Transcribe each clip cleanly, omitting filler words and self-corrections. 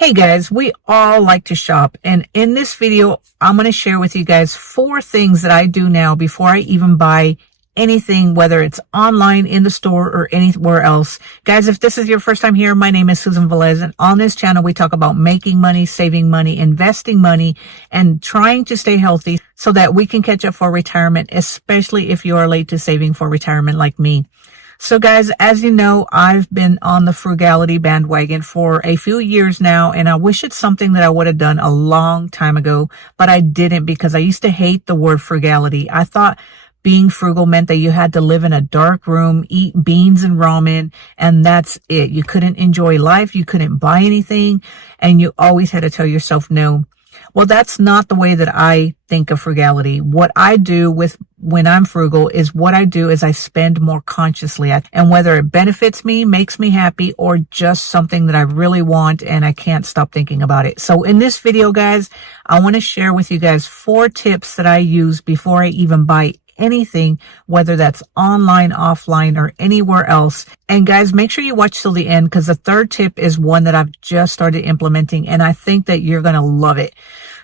Hey guys, we all like to shop, and in this video, I'm going to share with you guys 4 things that I do now before I even buy anything, whether it's online, in the store, or anywhere else. Guys, if this is your first time here, my name is Susan Velez, and on this channel, we talk about making money, saving money, investing money, and trying to stay healthy so that we can catch up for retirement, especially if you are late to saving for retirement like me. So guys, as you know, I've been on the frugality bandwagon for a few years now, and I wish it's something that I would have done a long time ago, but I didn't because I used to hate the word frugality. I thought being frugal meant that you had to live in a dark room, eat beans and ramen, and that's it. You couldn't enjoy life, you couldn't buy anything, and you always had to tell yourself no. Well, that's not the way that I think of frugality. What I do when I'm frugal is I spend more consciously. And whether it benefits me, makes me happy, or just something that I really want and I can't stop thinking about it. So in this video, guys, I want to share with you guys 4 tips that I use before I even buy anything, whether that's online, offline, or anywhere else. And guys, make sure you watch till the end because the 3rd tip is one that I've just started implementing, and I think that you're going to love it.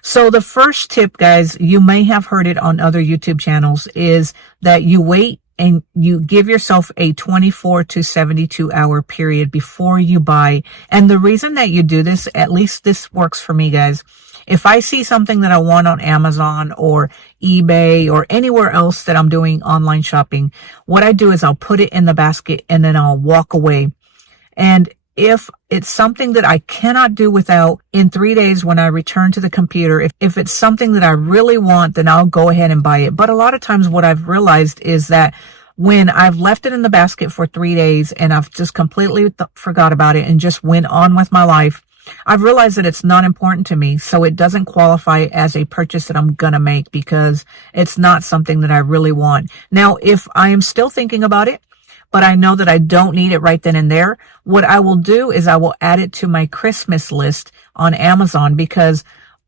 So the first tip, guys, you may have heard it on other YouTube channels, is that you wait and you give yourself a 24 to 72 hour period before you buy. And the reason that you do this, at least this works for me, guys. If I see something that I want on Amazon or eBay or anywhere else that I'm doing online shopping, what I do is I'll put it in the basket and then I'll walk away. And if it's something that I cannot do without in 3 days when I return to the computer, if it's something that I really want, then I'll go ahead and buy it. But a lot of times what I've realized is that when I've left it in the basket for 3 days and I've just completely forgot about it and just went on with my life, I've realized that it's not important to me. So it doesn't qualify as a purchase that I'm going to make because it's not something that I really want. Now, if I am still thinking about it, but I know that I don't need it right then and there, what I will do is I will add it to my Christmas list on Amazon, because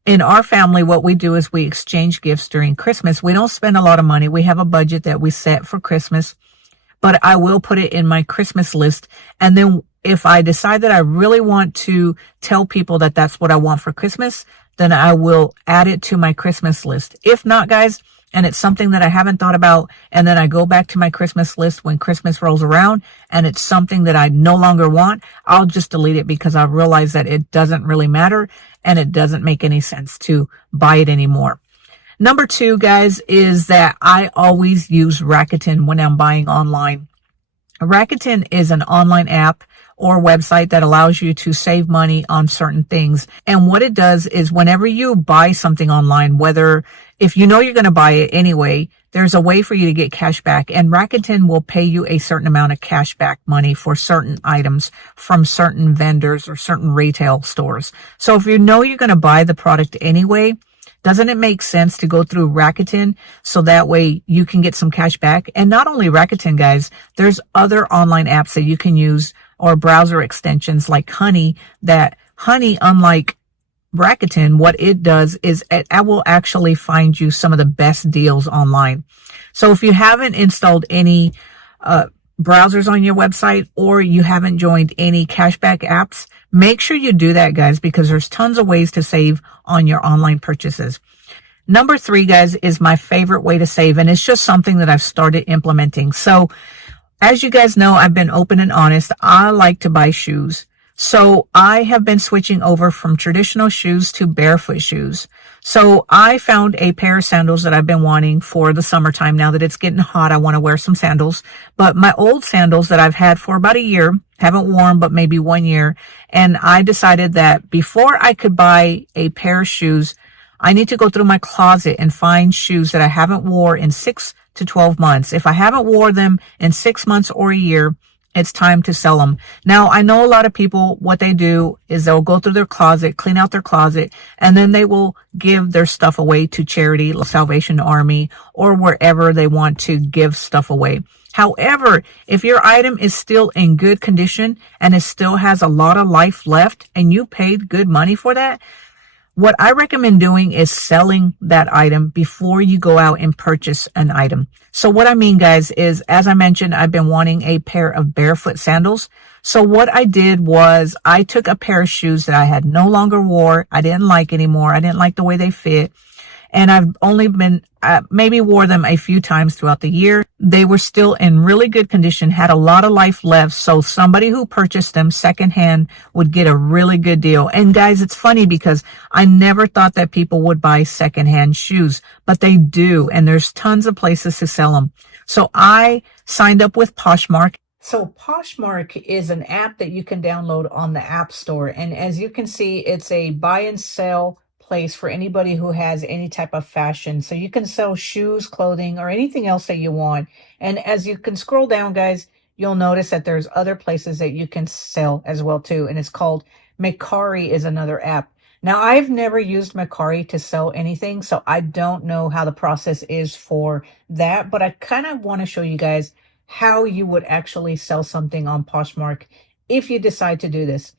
in our family, what we do is we exchange gifts during Christmas. We don't spend a lot of money. We have a budget that we set for Christmas, but I will put it in my Christmas list. And then if I decide that I really want to tell people that that's what I want for Christmas, then I will add it to my Christmas list. If not, guys, and it's something that I haven't thought about, and then I go back to my Christmas list when Christmas rolls around and it's something that I no longer want, I'll just delete it because I realize that it doesn't really matter and it doesn't make any sense to buy it anymore. Number 2, guys, is that I always use Rakuten when I'm buying online. Rakuten is an online app or website that allows you to save money on certain things. And what it does is whenever you buy something online, whether if you know you're going to buy it anyway, there's a way for you to get cash back, and Rakuten will pay you a certain amount of cash back money for certain items from certain vendors or certain retail stores. So if you know you're going to buy the product anyway, doesn't it make sense to go through Rakuten so that way you can get some cash back? And not only Rakuten, guys, there's other online apps that you can use or browser extensions like Honey, that Honey, unlike Rakuten, what it does is it will actually find you some of the best deals online. So if you haven't installed any browsers on your website, or you haven't joined any cashback apps, make sure you do that, guys, because there's tons of ways to save on your online purchases. Number 3, guys, is my favorite way to save, and it's just something that I've started implementing. So as you guys know, I've been open and honest. I like to buy shoes. So I have been switching over from traditional shoes to barefoot shoes. So I found a pair of sandals that I've been wanting for the summertime. Now that it's getting hot, I want to wear some sandals. But my old sandals that I've had for about a year, haven't worn but maybe 1 year. And I decided that before I could buy a pair of shoes, I need to go through my closet and find shoes that I haven't wore in 6 to 12 months. If I haven't wore them in 6 months or a year, it's time to sell them. Now, I know a lot of people, what they do is they'll go through their closet, clean out their closet, and then they will give their stuff away to charity, Salvation Army, or wherever they want to give stuff away. However, if your item is still in good condition and it still has a lot of life left and you paid good money for that, What I recommend doing is selling that item before you go out and purchase an item. So what I mean, guys, is as I mentioned, I've been wanting a pair of barefoot sandals. So what I did was I took a pair of shoes that I had no longer wore. I didn't like anymore. I didn't like the way they fit. And I've only been, maybe wore them a few times throughout the year. They were still in really good condition, had a lot of life left. So somebody who purchased them secondhand would get a really good deal. And guys, it's funny because I never thought that people would buy secondhand shoes, but they do. And there's tons of places to sell them. So I signed up with Poshmark. So Poshmark is an app that you can download on the App Store. And as you can see, it's a buy and sell place for anybody who has any type of fashion. So you can sell shoes, clothing, or anything else that you want. And as you can scroll down, guys, you'll notice that there's other places that you can sell as well too. And it's called Mercari is another app. Now, I've never used Mercari to sell anything, so I don't know how the process is for that, but I kind of want to show you guys how you would actually sell something on Poshmark if you decide to do this.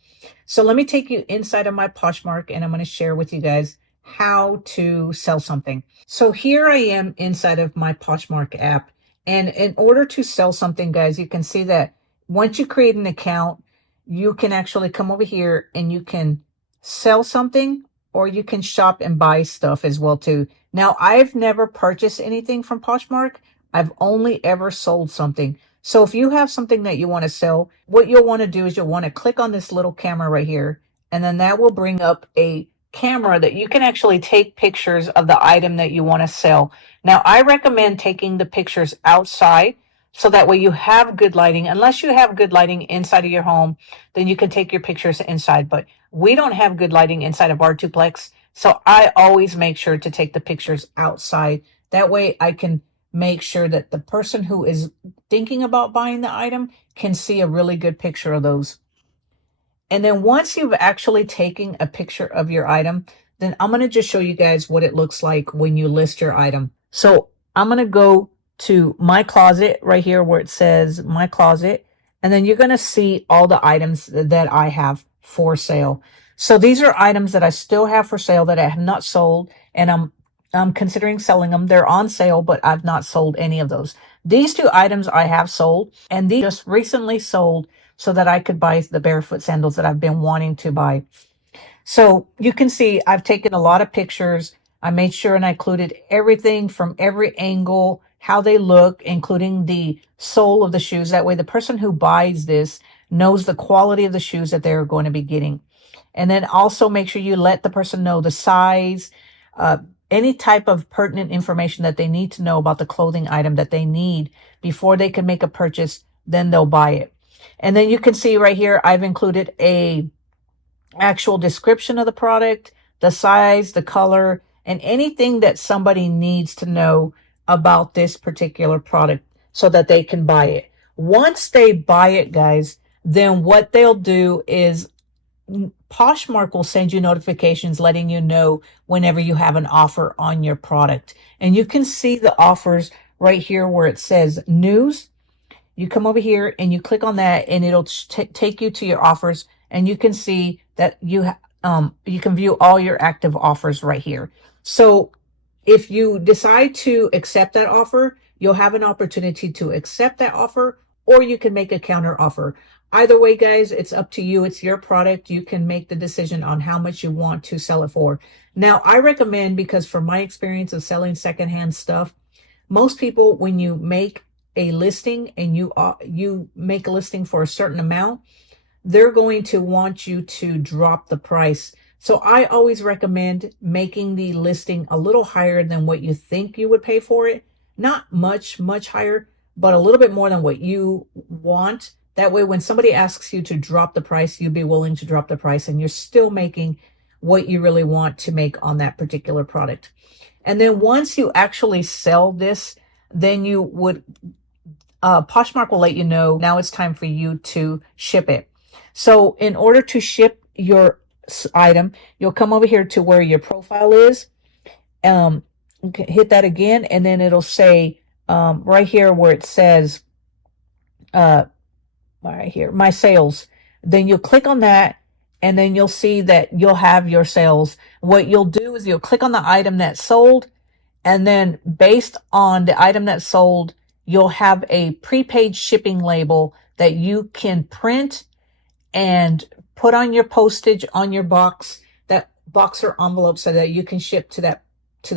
So let me take you inside of my Poshmark and I'm going to share with you guys how to sell something. So here I am inside of my Poshmark app. And in order to sell something, guys, you can see that once you create an account, you can actually come over here and you can sell something or you can shop and buy stuff as well too. Now, I've never purchased anything from Poshmark. I've only ever sold something. So if you have something that you want to sell, what you'll want to do is you'll want to click on this little camera right here, and then that will bring up a camera that you can actually take pictures of the item that you want to sell. Now, I recommend taking the pictures outside so that way you have good lighting. Unless you have good lighting inside of your home, then you can take your pictures inside. But we don't have good lighting inside of our duplex, so I always make sure to take the pictures outside. That way I can make sure that the person who is thinking about buying the item can see a really good picture of those. And then once you've actually taken a picture of your item, then I'm going to just show you guys what it looks like when you list your item. So I'm going to go to my closet right here where it says my closet. And then you're going to see all the items that I have for sale. So these are items that I still have for sale that I have not sold. And I'm considering selling them. They're on sale, but I've not sold any of those. These two items I have sold, and these just recently sold so that I could buy the barefoot sandals that I've been wanting to buy. So you can see I've taken a lot of pictures. I made sure and I included everything from every angle, how they look, including the sole of the shoes. That way the person who buys this knows the quality of the shoes that they're going to be getting. And then also make sure you let the person know the size, any type of pertinent information that they need to know about the clothing item that they need before they can make a purchase, then they'll buy it. And then you can see right here, I've included a actual description of the product, the size, the color, and anything that somebody needs to know about this particular product so that they can buy it. Once they buy it, guys, then what they'll do is Poshmark will send you notifications letting you know whenever you have an offer on your product. And you can see the offers right here where it says news. You come over here and you click on that and it'll take you to your offers, and you can see that you can view all your active offers right here. So if you decide to accept that offer, you'll have an opportunity to accept that offer, or you can make a counter offer. Either way, guys, it's up to you. It's your product. You can make the decision on how much you want to sell it for. Now, I recommend, because from my experience of selling secondhand stuff, most people, when you make a listing and you make a listing for a certain amount, they're going to want you to drop the price. So I always recommend making the listing a little higher than what you think you would pay for it. Not much higher, but a little bit more than what you want. That way, when somebody asks you to drop the price, you'll be willing to drop the price and you're still making what you really want to make on that particular product. And then once you actually sell this, then you would, Poshmark will let you know now it's time for you to ship it. So in order to ship your item, you'll come over here to where your profile is. Hit that again, and then it'll say right here where it says, right here, my sales. Then you'll click on that, and then you'll see that you'll have your sales. What you'll do is you'll click on the item that's sold, and then based on the item that's sold, you'll have a prepaid shipping label that you can print and put on your postage on your box, that box or envelope, so that you can ship to the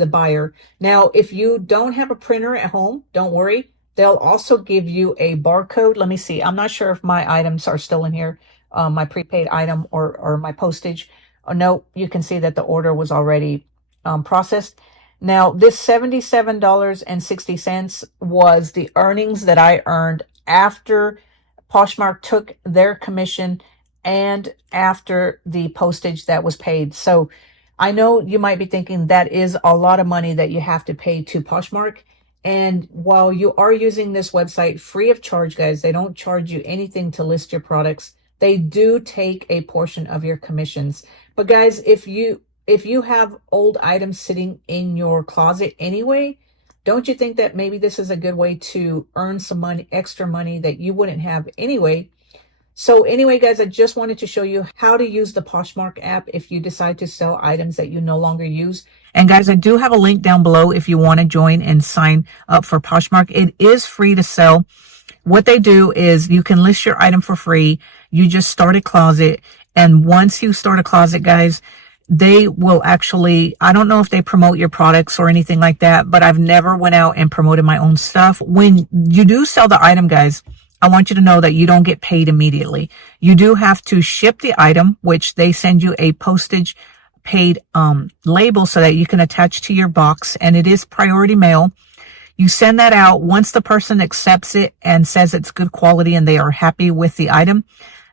buyer. Now, if you don't have a printer at home, don't worry. They'll also give you a barcode. Let me see. I'm not sure if my items are still in here, my prepaid item or my postage. Oh, no, you can see that the order was already processed. Now, this $77.60 was the earnings that I earned after Poshmark took their commission and after the postage that was paid. So I know you might be thinking that is a lot of money that you have to pay to Poshmark. And while you are using this website free of charge, guys, they don't charge you anything to list your products. They do take a portion of your commissions. But guys, if you have old items sitting in your closet anyway, don't you think that maybe this is a good way to earn some money, extra money that you wouldn't have anyway? So anyway, guys, I just wanted to show you how to use the Poshmark app if you decide to sell items that you no longer use. And guys, I do have a link down below if you want to join and sign up for Poshmark. It is free to sell. What they do is you can list your item for free. You just start a closet. And once you start a closet, guys, they will actually, I don't know if they promote your products or anything like that, but I've never went out and promoted my own stuff. When you do sell the item, guys, I want you to know that you don't get paid immediately. You do have to ship the item, which they send you a postage paid label so that you can attach to your box, and it is priority mail. You send that out. Once the person accepts it and says it's good quality and they are happy with the item,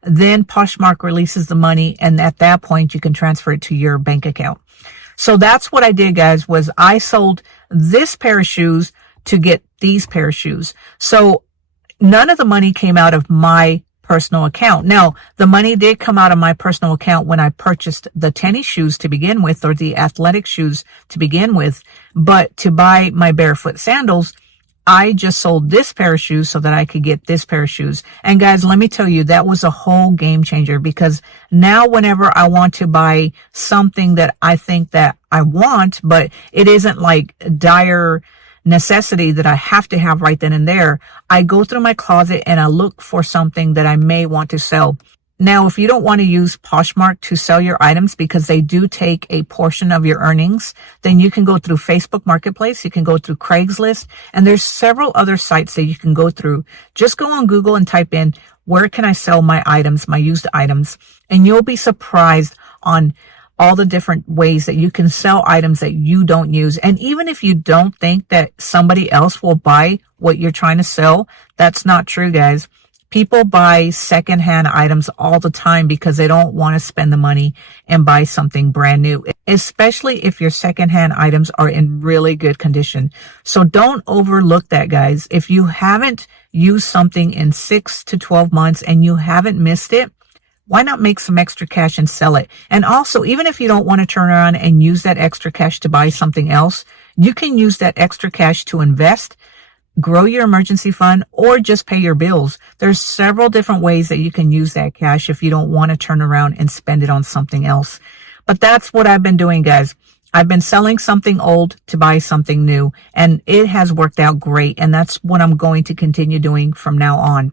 then Poshmark releases the money, and at that point you can transfer it to your bank account. So that's what I did, guys, was I sold this pair of shoes to get these pair of shoes. So none of the money came out of my personal account. Now, the money did come out of my personal account when I purchased the tennis shoes to begin with, or the athletic shoes to begin with. But to buy my barefoot sandals, I just sold this pair of shoes so that I could get this pair of shoes. And guys, let me tell you, that was a whole game changer, because now whenever I want to buy something that I think that I want, but it isn't like dire necessity that I have to have right then and there, I go through my closet and I look for something that I may want to sell. Now, if you don't want to use Poshmark to sell your items because they do take a portion of your earnings, then you can go through Facebook Marketplace, you can go through Craigslist, and there's several other sites that you can go through. Just go on Google and type in, where can I sell my items, my used items, and you'll be surprised on all the different ways that you can sell items that you don't use. And even if you don't think that somebody else will buy what you're trying to sell, that's not true, guys. People buy secondhand items all the time because they don't want to spend the money and buy something brand new, especially if your secondhand items are in really good condition. So don't overlook that, guys. If you haven't used something in 6 to 12 months and you haven't missed it, why not make some extra cash and sell it? And also, even if you don't want to turn around and use that extra cash to buy something else, you can use that extra cash to invest, grow your emergency fund, or just pay your bills. There's several different ways that you can use that cash if you don't want to turn around and spend it on something else. But that's what I've been doing, guys. I've been selling something old to buy something new, and it has worked out great. And that's what I'm going to continue doing from now on.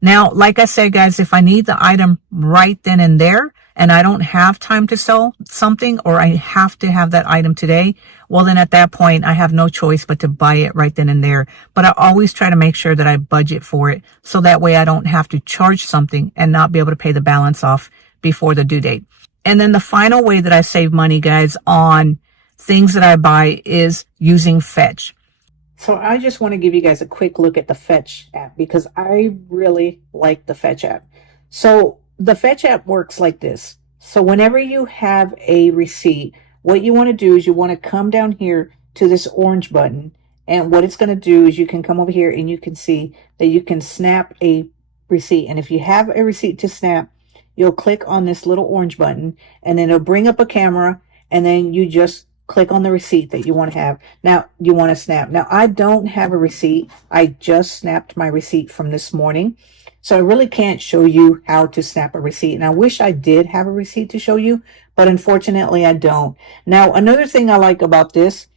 Now, like I said, guys, if I need the item right then and there, and I don't have time to sell something, or I have to have that item today, well, then at that point, I have no choice but to buy it right then and there. But I always try to make sure that I budget for it, so that way I don't have to charge something and not be able to pay the balance off before the due date. And then the final way that I save money, guys, on things that I buy is using Fetch. So I just want to give you guys a quick look at the Fetch app, because I really like the Fetch app. So the Fetch app works like this. So whenever you have a receipt, what you want to do is you want to come down here to this orange button. And what it's going to do is you can come over here and you can see that you can snap a receipt. And if you have a receipt to snap, you'll click on this little orange button, and then it'll bring up a camera, and then you just click on the receipt that you want to have. Now, you want to snap. Now, I don't have a receipt. I just snapped my receipt from this morning. So I really can't show you how to snap a receipt. And I wish I did have a receipt to show you, but unfortunately I don't. Now, another thing I like about this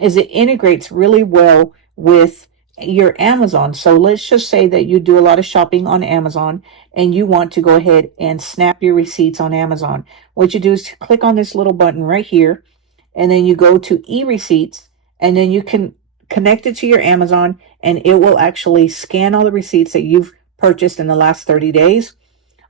is it integrates really well with your Amazon. So let's just say that you do a lot of shopping on Amazon and you want to go ahead and snap your receipts on Amazon. What you do is click on this little button right here, and then you go to e-receipts, and then you can connect it to your Amazon, and it will actually scan all the receipts that you've purchased in the last 30 days,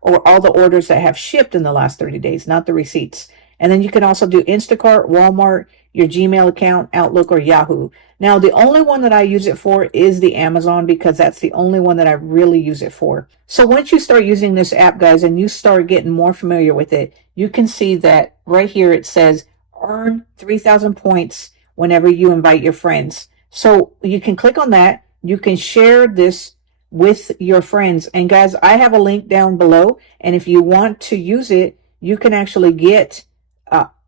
or all the orders that have shipped in the last 30 days, not the receipts. And then you can also do Instacart, Walmart, your Gmail account, Outlook, or Yahoo. Now, the only one that I use it for is the Amazon, because that's the only one that I really use it for. So once you start using this app, guys, and you start getting more familiar with it, you can see that right here it says earn 3,000 points whenever you invite your friends. So you can click on that. You can share this with your friends. And guys, I have a link down below. And if you want to use it, you can actually get,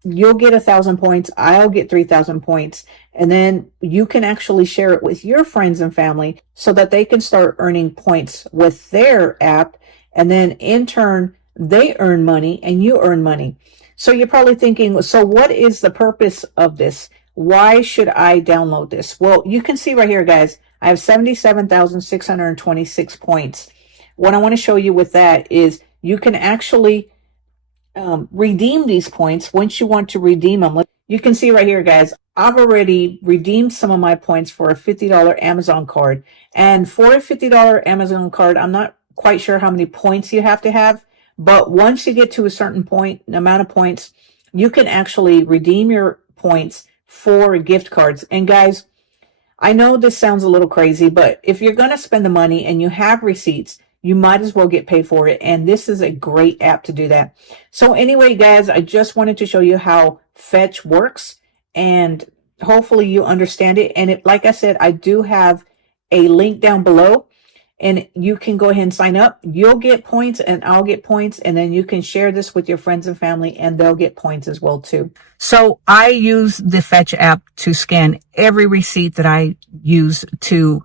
you'll get 1,000 points. I'll get 3,000 points. And then you can actually share it with your friends and family so that they can start earning points with their app. And then in turn, they earn money and you earn money. So you're probably thinking, so what is the purpose of this? Why should I download this? Well, you can see right here, guys, I have 77,626 points. What I want to show you with that is you can actually redeem these points once you want to redeem them. You can see right here, guys, I've already redeemed some of my points for a $50 Amazon card. And for a $50 Amazon card, I'm not quite sure how many points you have to have. But once you get to a certain point, amount of points, you can actually redeem your points for gift cards. And guys, I know this sounds a little crazy, but if you're going to spend the money and you have receipts, you might as well get paid for it. And this is a great app to do that. So anyway, guys, I just wanted to show you how Fetch works, and hopefully you understand it. And like I said, I do have a link down below, and you can go ahead and sign up. You'll get points and I'll get points, and then you can share this with your friends and family and they'll get points as well too. So I use the Fetch app to scan every receipt that I use to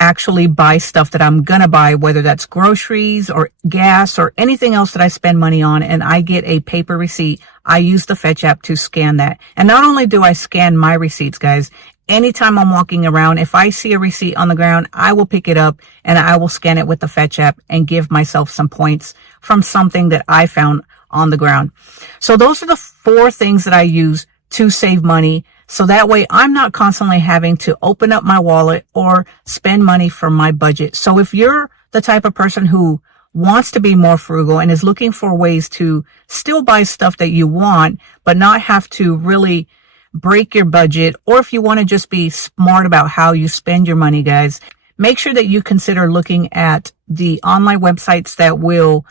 actually buy stuff that I'm going to buy, whether that's groceries or gas or anything else that I spend money on, and I get a paper receipt. I use the Fetch app to scan that. And not only do I scan my receipts, guys, anytime I'm walking around, if I see a receipt on the ground, I will pick it up and I will scan it with the Fetch app and give myself some points from something that I found on the ground. So those are the 4 things that I use to save money. So that way I'm not constantly having to open up my wallet or spend money from my budget. So if you're the type of person who wants to be more frugal and is looking for ways to still buy stuff that you want, but not have to really break your budget, or if you want to just be smart about how you spend your money, guys, make sure that you consider looking at the online websites that will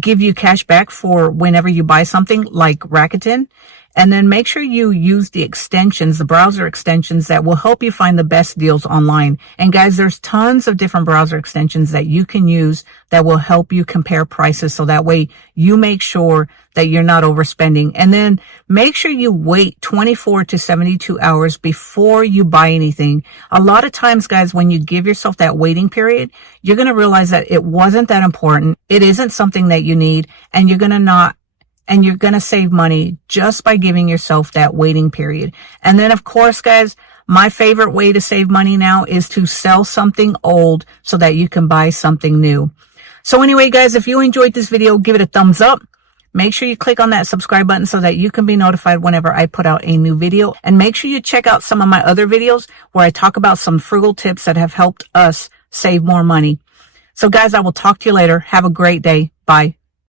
give you cash back for whenever you buy something, like Rakuten. And then make sure you use the extensions, the browser extensions that will help you find the best deals online. And guys, there's tons of different browser extensions that you can use that will help you compare prices. So that way you make sure that you're not overspending. And then make sure you wait 24 to 72 hours before you buy anything. A lot of times, guys, when you give yourself that waiting period, you're going to realize that it wasn't that important. It isn't something that you need, and you're going to save money just by giving yourself that waiting period. And then, of course, guys, my favorite way to save money now is to sell something old so that you can buy something new. So anyway, guys, if you enjoyed this video, give it a thumbs up. Make sure you click on that subscribe button so that you can be notified whenever I put out a new video. And make sure you check out some of my other videos where I talk about some frugal tips that have helped us save more money. So guys, I will talk to you later. Have a great day. Bye.